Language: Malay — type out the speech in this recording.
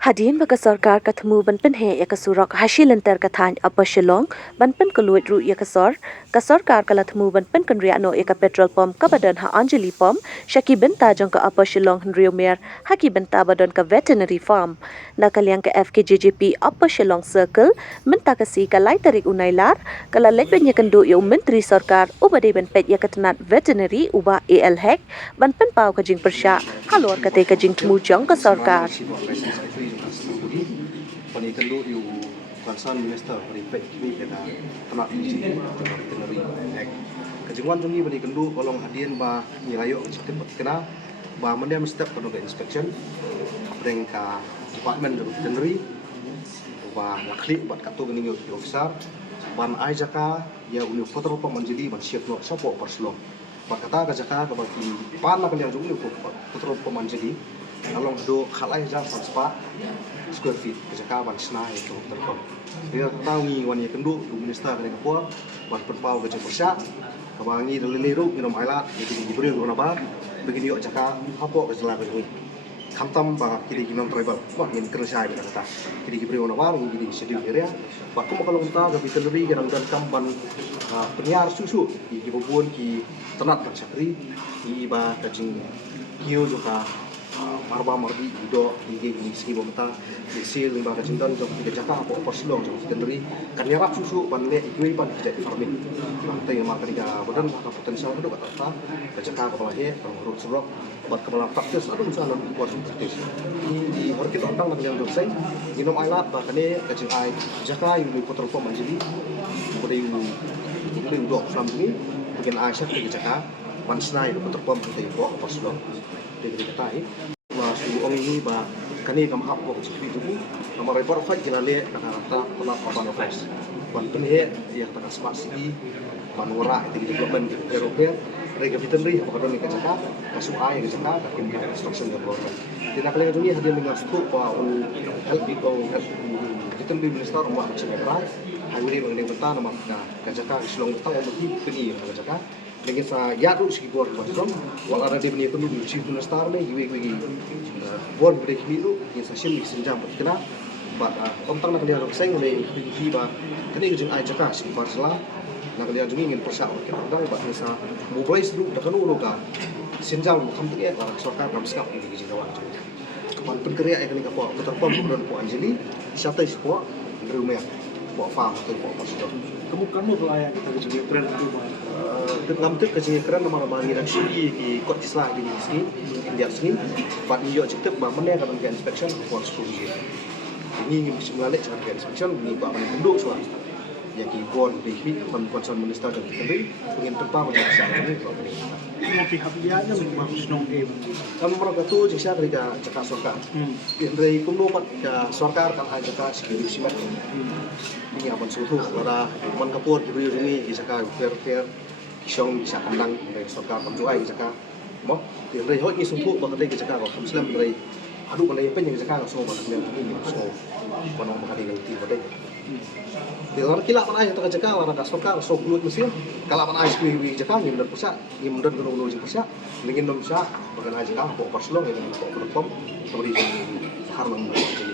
Hadian baka sarkar katemu banpen he ya kasurok hasil lentar kathan apa Shillong banpen keluit ru ya kasarkar kala temu banpen kenria no ya petrol pump ka badan ha Anjali pump Shaki benta jong ka apa Shillong Henry Mer haki benta badan ka veterinary farm na kaliang ka FKJJP apa Shillong circle menta kasi ka lai tarik unailar kala lekben ya kendu ya menteri sarkar ubade benpet ya katanat veterinary uba AL hack banpen pau ka jing persya halor kate ka jing temu jong ka sarkar Panikan lu you concern minister pari pek ni kena kena izin veterinary act. Kejungan jungi panikan lu kolong hadian ba ni rayo kena ba mendem step pada inspection dengan ka department veterinary ba lakli buat katu gini yo besar ban ai jaka ya uni foto pa manjili ban siap no sopo perslong. Ba kata ka jaka ka bagi pan la kan yang jungi foto pa manjili along do khalai jang spa square feet kejaka ban snai itu terkom dia tahu ni wan ye kendu minister ni kapua ban perpau ke persya kabangi daliru minum ailat jadi diberi guna ba begini yo jaka hapo ke selama ini khamtam ba kiri ginom tribal wah ini kerja ini kata kiri diberi guna ba ini schedule area waktu kalau kita ke veterinary ke dan kamban penyiar susu di bubun ki tenat kan sakri di ba kajing kiyo juga marba marbi do igi ni ski bomta sil limba ka cintan jom tiga jaka apa perslong jom veterinary kan yarap susu ban le ikui ban jadi farming lantai yang makan tiga badan ka potensial itu kata ka jaka ka balahe urut surok buat kepala praktis ada misalnya buat praktis di market orang yang dosai minum ailat bahkan ni kacing ai jaka yang di kotor pom jadi boleh boleh dok selama ini mungkin aisyah tiga jaka pansna itu kotor pom kita ikut perslong dari katai masuk orang ini bah kani kam hap ko cikri tu kamar report fight kilale kata kena apa no flash ban penhe yang tengah smart city manura itu development Eropa rega veterinary apa kadon ni kacaka masuk ai kacaka kakim construction development tidak kali ini hadir dengan scope pa help people veterinary minister rumah cemera highway mengenai betah nama kacaka selong betah untuk peni kacaka dengan sa yadu segi buat macam wala ada dia punya penduduk chief minister ni giwe buat break itu yang sa sim senjam kena bat tentang nak dia saya oleh tiba kini jeng ai jaka si parsela nak dia jeng ingin persa kita tentang bat sa mobilize dulu dah kanu loka senjam kampung ya sarkar kam skap ini jeng kawan kapan penkerja ini kapal terpom dan po Anjali siapa ispo rumah buat farm atau buat pasir kamu layak kita jadi trend itu ngamtuk ke keren nama bagi dan suri di kot Islam di sini India sini buat iyo cipta mana kan ke inspection for school ini melalui cara ke inspection ini buat mana penduduk soal ya ki bon di concern minister dan veterinary ingin tempat macam ini mau pihak dia nya bagus nong kan mereka tu jika mereka cakap sarkar dari kumno pat sarkar kan ada cakap sekali simat ini apa suatu pada man kapur di ini cakap fair Isong bisa kandang dari sarkar penjuai jaka mo dari hoi ni sumpu bakal dari jaka kalau muslim dari adu kalau yang penting jaka so bakal yang ini so kono bakal dari ti badai di luar kila pan ai tak jaka lara ka sarkar so kulut mesin kala pan ai kui jaka ni mundur persa ni mundur gono persa lingin dom sa bakal ai jaka ko perslong ini ko pom kemudian harman jadi